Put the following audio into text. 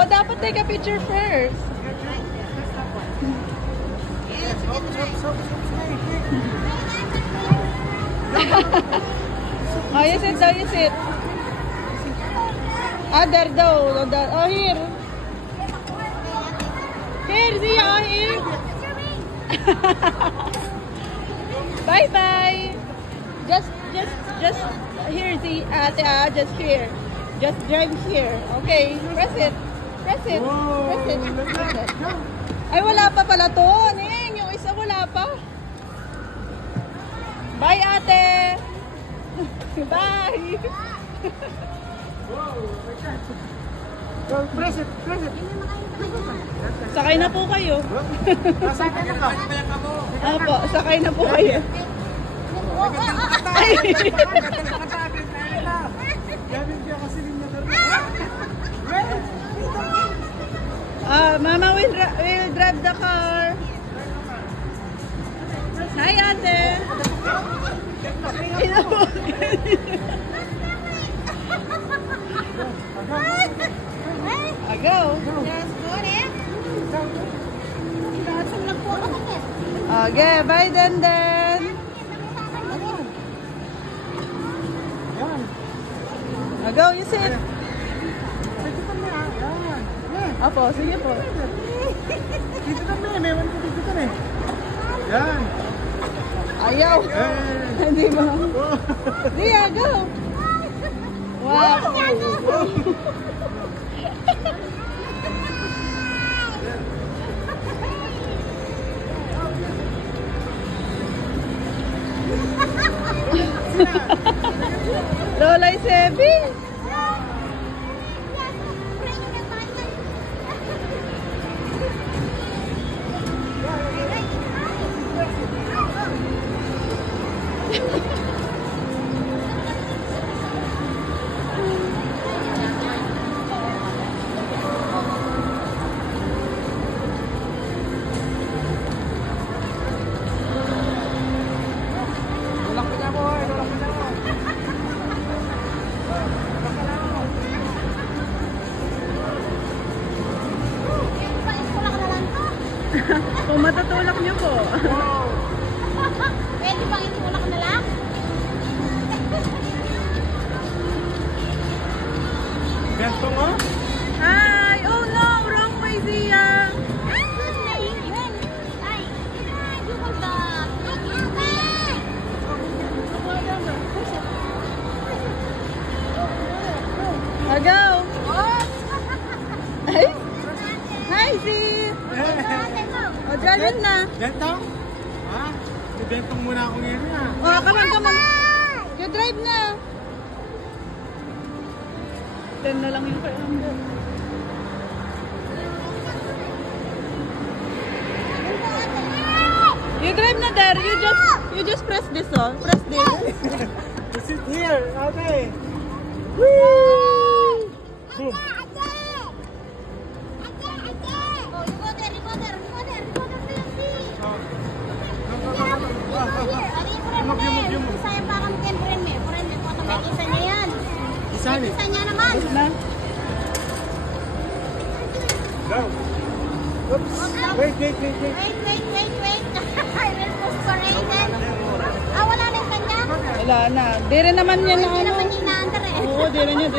Oh, dapat take a picture first. Oh, you sit daw, you sit. Ah, there daw. Oh, here. Here, see you, oh, here. Bye-bye. Just here, see, just here. Just drive here. Okay, press it. Press it. Press it. Press it. Ay, wala pa pala to. Neng, yung isa wala pa. Bye, ate. Bye. Press it, press it. Sakay na po kayo. Sakay na ka. Apo, sakay na po kayo. Ay. Mama will drive the car. Hi, ate. Go. Okay, bye, Denden. Go, you sit. Apo, sige po. Dito kami, may one ko dito kami. Yan. Ayaw. Hindi mo. Dia, go. Wow. Lola is heavy. Kung matutulak niyo po. Wow. Pwede bang itulak na lang? Bento mo? Hi! Oh no! Wrong way, Zia! Go! Ay! Hi, Zia! O, drive na! Bento? Ha? Bentong muna ako ngayon ha. Oh, come on, come on! You drive na! 10 na lang yung kaya number. You drive na there. You just press this, oh. Press this. You sit here. Okay. Woo! Boom. Isa niya naman. Go. Oops. Wait. Wait. I will push for Aiden. Wala na yung kanya? Wala na. Di rin naman yan na Hindi ano. naman yung na-under eh. Oo, di rin yan.